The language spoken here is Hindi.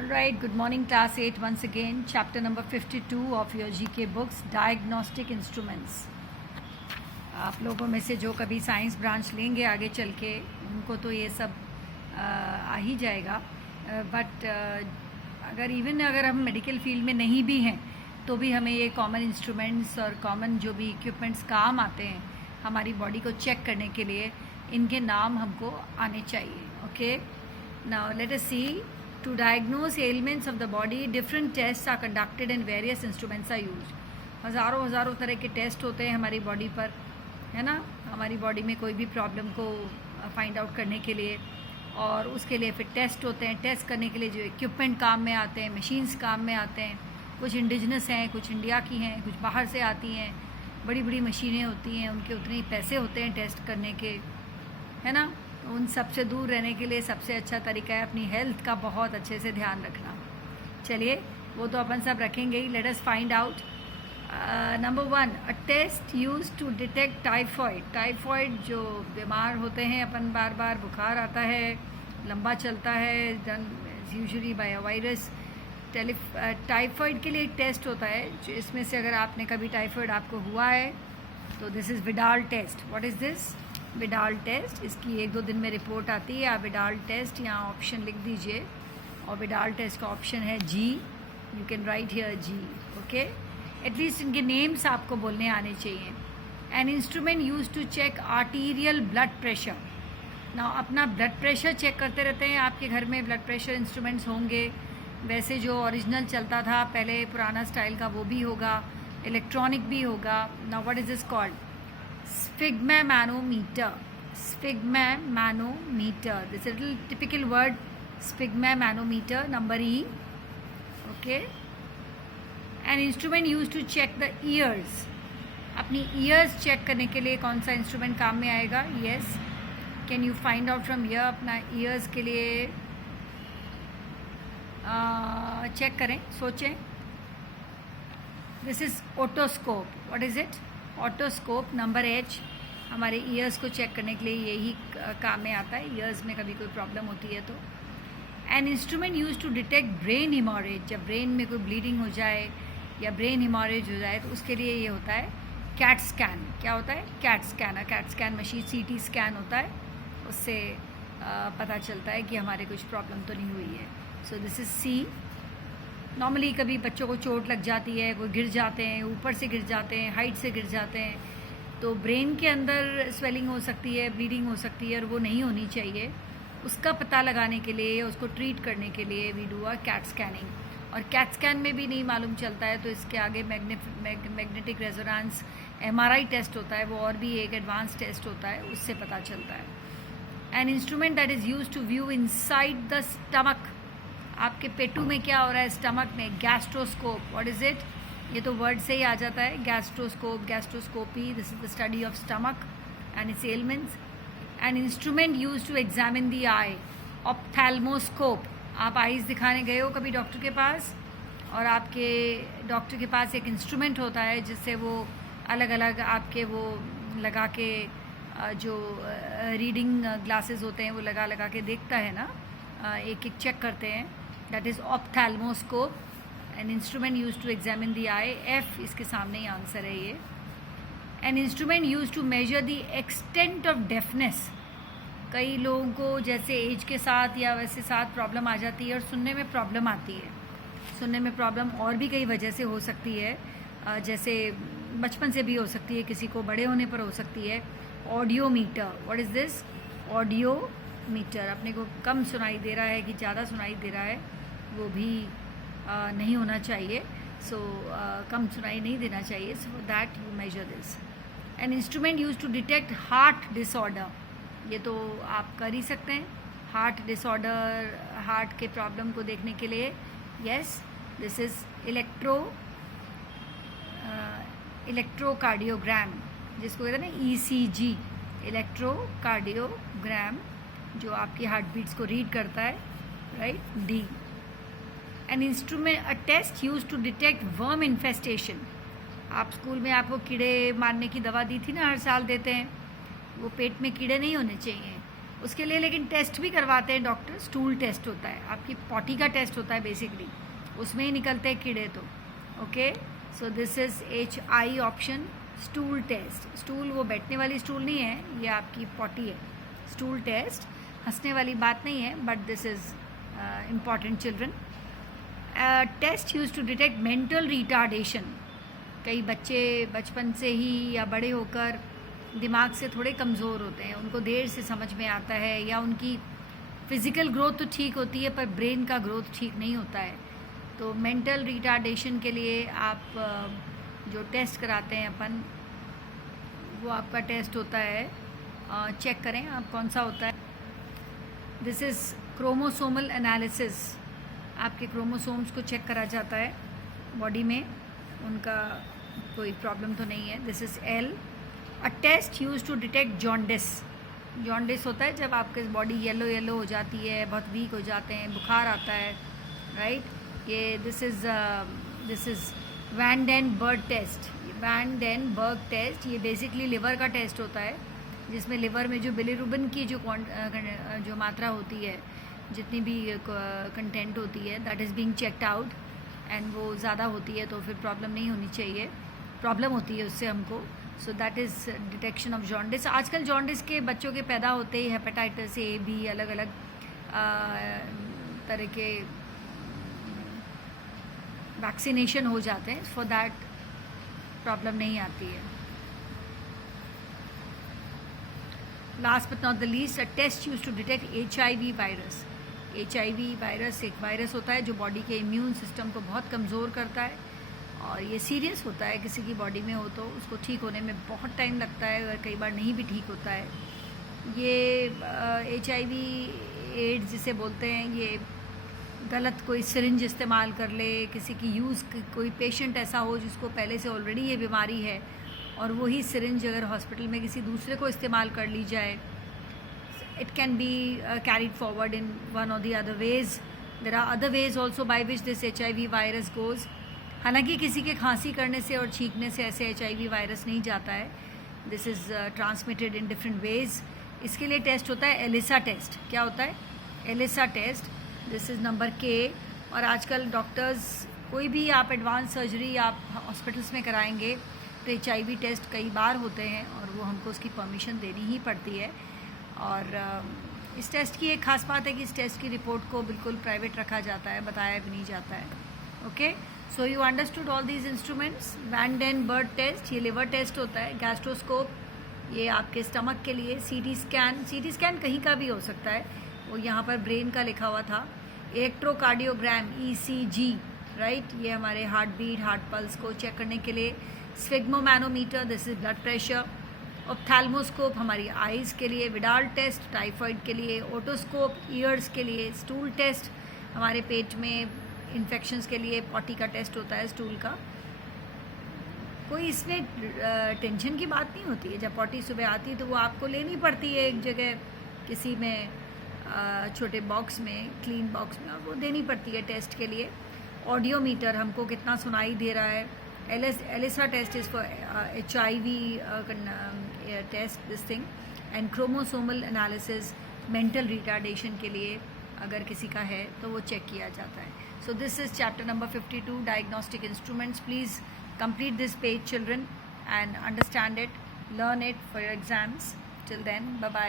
Alright, good morning class 8 once again, chapter number 52 of your GK books, Diagnostic Instruments. आप लोगों में से जो कभी साइंस ब्रांच लेंगे आगे चल के उनको तो ये सब आ ही जाएगा, बट अगर हम मेडिकल फील्ड में नहीं भी हैं तो भी हमें ये कॉमन इंस्ट्रूमेंट्स और कॉमन जो भी इक्विपमेंट्स काम आते हैं हमारी बॉडी को चेक करने के लिए, इनके नाम हमको आने चाहिए. Okay, now let us see. To diagnose ailments of the body, different tests are conducted and various instruments are used. हज़ारों तरह के टेस्ट होते हैं हमारी बॉडी पर, है ना, हमारी बॉडी में कोई भी प्रॉब्लम को फाइंड आउट करने के लिए, और उसके लिए फिर टेस्ट होते हैं. टेस्ट करने के लिए जो इक्विपमेंट काम में आते हैं, मशीन्स काम में आते हैं, कुछ इंडिजिनस हैं, कुछ इंडिया की हैं, कुछ बाहर से आती हैं. बड़ी बड़ी मशीनें होती हैं, उनके उतने ही पैसे होते हैं टेस्ट करने के, है ना. उन सब से दूर रहने के लिए सबसे अच्छा तरीका है अपनी हेल्थ का बहुत अच्छे से ध्यान रखना. चलिए, वो तो अपन सब रखेंगे ही. Let us find out. Number 1, a test use to detect typhoid. Typhoid जो बीमार होते हैं अपन, बार बार बुखार आता है, लंबा चलता है, usually by a virus. Typhoid के लिए एक टेस्ट होता है इसमें से अगर आपने कभी टाइफॉइड आपको हुआ है तो this is Widal test. What is this? Widal test. इसकी 1-2 दिन में रिपोर्ट आती है. आप विडाल टेस्ट यहाँ ऑप्शन लिख दीजिए, और विडाल टेस्ट का ऑप्शन है जी. यू कैन राइट हियर जी. ओके, एटलीस्ट इनके नेम्स आपको बोलने आने चाहिए. An instrument use to check arterial blood pressure. ना अपना ब्लड प्रेशर चेक करते रहते हैं. आपके घर में ब्लड प्रेशर इंस्ट्रूमेंट्स होंगे. वैसे जो ओरिजिनल चलता था पहले पुराना स्टाइल का वो भी होगा, इलेक्ट्रॉनिक भी होगा. Now what is this called? Sphygmomanometer. Sphygmomanometer. This is a little typical word. Sphygmomanometer. Number E. Okay. An instrument used to check the ears. अपनी ears check करने के लिए कौन सा इंस्ट्रूमेंट काम में आएगा? Yes. Can you find out from here? अपना ears के लिए चेक करें, सोचें. This is otoscope. What is it? Otoscope. Number H. हमारे ईयर्स को चेक करने के लिए यही काम में आता है, ईयर्स में कभी कोई प्रॉब्लम होती है तो. An instrument use to detect brain haemorrhage. जब ब्रेन में कोई ब्लीडिंग हो जाए या ब्रेन हिमोरेज हो जाए तो उसके लिए ये होता है कैट स्कैन. क्या होता है? CAT scanner. CAT scan machine, CT scan होता है, उससे पता चलता है कि हमारे कुछ प्रॉब्लम तो नहीं हुई है. So this is C. Normally कभी बच्चों को चोट लग जाती है, कोई गिर जाते हैं, ऊपर से गिर जाते हैं, हाइट से गिर जाते हैं, तो ब्रेन के अंदर स्वेलिंग हो सकती है, ब्लीडिंग हो सकती है, और वो नहीं होनी चाहिए. उसका पता लगाने के लिए, उसको ट्रीट करने के लिए we do a CAT scanning. और कैट स्कैन में भी नहीं मालूम चलता है तो इसके आगे मैग्नेटिक रेजोनेंस MRI टेस्ट होता है, वो और भी एक एडवांस टेस्ट होता है, उससे पता चलता है. An instrument that is use to view inside the stomach. आपके पेटू में क्या हो रहा है, स्टमक में. गैस्ट्रोस्कोप. What is it? ये तो वर्ड से ही आ जाता है, gastroscope, gastroscopy. This is the study of stomach and its elements. An instrument use to examine the eye. Ophthalmoscope. आप आईज दिखाने गए हो कभी डॉक्टर के पास, और आपके डॉक्टर के पास एक इंस्ट्रूमेंट होता है जिससे वो अलग अलग आपके वो लगा के जो रीडिंग ग्लासेस होते हैं वो लगा के देखता है ना, एक एक चेक करते हैं. That is ophthalmoscope. An instrument use to examine the eye. F इसके सामने ही आंसर है ये. An instrument use to measure the extent of deafness. कई लोगों को जैसे एज के साथ या वैसे साथ प्रॉब्लम आ जाती है और सुनने में प्रॉब्लम आती है. सुनने में प्रॉब्लम और भी कई वजह से हो सकती है, जैसे बचपन से भी हो सकती है, किसी को बड़े होने पर हो सकती है. Audiometer. What is this? Audiometer. अपने को कम सुनाई दे रहा है कि ज़्यादा सुनाई दे रहा है, वो भी नहीं होना चाहिए. सो कम सुनाई नहीं देना चाहिए. So that you measure this. An instrument use to detect heart disorder. ये तो आप कर ही सकते हैं. हार्ट डिसऑर्डर, हार्ट के प्रॉब्लम को देखने के लिए. यस, दिस इज़ इलेक्ट्रोकार्डियोग्राम, जिसको कहते हैं ना ECG. इलेक्ट्रोकार्डियोग्राम जो आपकी हार्ट बीट्स को रीड करता है, right. D. An instrument, a test use to detect worm infestation. आप स्कूल में आपको कीड़े मारने की दवा दी थी ना, हर साल देते हैं. वो पेट में कीड़े नहीं होने चाहिए, उसके लिए लेकिन टेस्ट भी करवाते हैं डॉक्टर, स्टूल टेस्ट होता है, आपकी पॉटी का टेस्ट होता है बेसिकली, उसमें ही निकलते हैं कीड़े तो। Okay, so this is HI option, stool test. Stool वो बैठने वाली स्टूल नहीं है, ये आपकी पॉटी है। स्टूल टेस्ट हंसने वाली बात नहीं है, but this is important children. Test use to detect mental retardation. कई बच्चे बचपन से ही या बड़े होकर दिमाग से थोड़े कमज़ोर होते हैं, उनको देर से समझ में आता है, या उनकी फ़िज़िकल ग्रोथ तो ठीक होती है पर ब्रेन का ग्रोथ ठीक नहीं होता है। तो मेंटल रिटार्डेशन के लिए आप जो टेस्ट कराते हैं अपन, वो आपका टेस्ट होता है, चेक करें आप कौन सा होता है। This is chromosomal analysis. आपके क्रोमोसोम्स को चेक करा जाता है बॉडी में, उनका कोई प्रॉब्लम तो नहीं है। This is L। A test use to detect jaundice. Jaundice होता है जब आपकी बॉडी येलो येलो हो जाती है, बहुत वीक हो जाते हैं, बुखार आता है, राइट। ये this is van den Bergh test. Van den Bergh test ये बेसिकली लिवर का टेस्ट होता है, जिसमें लिवर में जो बिलीरुबिन की जो मात्रा होती है, जितनी भी कंटेंट होती है, that is being checked out, and वो ज़्यादा होती है तो फिर प्रॉब्लम नहीं होनी चाहिए, प्रॉब्लम होती है उससे हमको। So that is detection of jaundice. आजकल जॉन्डिस के बच्चों के पैदा होते ही हेपेटाइटिस A, B, अलग अलग तरह के वैक्सीनेशन हो जाते हैं, फॉर दैट प्रॉब्लम नहीं आती है। Last but not the least, a test use to detect HIV virus. HIV virus एक वायरस होता है जो बॉडी के इम्यून सिस्टम को बहुत कमज़ोर करता है, और ये सीरियस होता है। किसी की बॉडी में हो तो उसको ठीक होने में बहुत टाइम लगता है, और कई बार नहीं भी ठीक होता है। ये HIV एड्स जिसे बोलते हैं, ये गलत कोई सिरिंज इस्तेमाल कर ले, किसी की कोई पेशेंट ऐसा हो जिसको पहले से ऑलरेडी ये बीमारी है, और वही सिरिंज अगर हॉस्पिटल में किसी दूसरे को इस्तेमाल कर ली जाए, it can be carried forward in one or the other ways. There are other ways also by which this HIV virus goes. हालांकि किसी के खांसी करने से और छींकने से ऐसे HIV वायरस नहीं जाता है। This is transmitted in different ways. इसके लिए टेस्ट होता है एलिसा टेस्ट। क्या होता है? ELISA test. This is number K। और आजकल डॉक्टर्स कोई भी आप एडवांस सर्जरी आप हॉस्पिटल्स में कराएंगे तो HIV टेस्ट कई बार होते हैं, और वो हमको उसकी परमिशन देनी ही पड़ती है। और इस टेस्ट की एक ख़ास बात है कि इस टेस्ट की रिपोर्ट को बिल्कुल प्राइवेट रखा जाता है, बताया भी नहीं जाता है। Okay, so you understood all these instruments. Van den Bergh test, ये लिवर टेस्ट होता है। गैस्ट्रोस्कोप, ये आपके स्टमक के लिए। CT स्कैन कहीं का भी हो सकता है, वो यहाँ पर ब्रेन का लिखा हुआ था। इलेक्ट्रोकार्डियोग्राम ECG, राइट, ये हमारे हार्ट बीट, हार्ट पल्स को चेक करने के लिए। Sphygmomanometer, this is blood pressure. Ophthalmoscope हमारी आइज़ के लिए। विडाल टेस्ट टाइफाइड के लिए। ओटोस्कोप ईयर्स के लिए। स्टूल टेस्ट हमारे पेट में इन्फेक्शंस के लिए, पॉटी का टेस्ट होता है स्टूल का। कोई इसमें टेंशन की बात नहीं होती है। जब पॉटी सुबह आती है तो वो आपको लेनी पड़ती है एक जगह, किसी में छोटे बॉक्स में, क्लीन बॉक्स में, और वो देनी पड़ती है टेस्ट के लिए। ऑडियोमीटर, हमको कितना सुनाई दे रहा है। ELISA test is for HIV test, this thing. And chromosomal analysis mental retardation के लिए अगर किसी का है तो वो चेक किया जाता है। So this is chapter number 52, diagnostic instruments. Please complete this page, children, and understand it, learn it for your exams. Till then, bye bye.